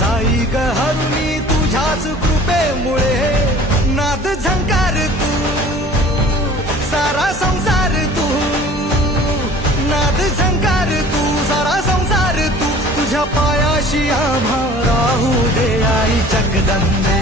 जाई ग हरुणी तुझ्याच कृपेमुळे नाद झंकार तू सारा संसार तू नाद झंकार तू सारा संसार तू तुझ्या पायाशी आम्हा राहू दे आई जगदंबे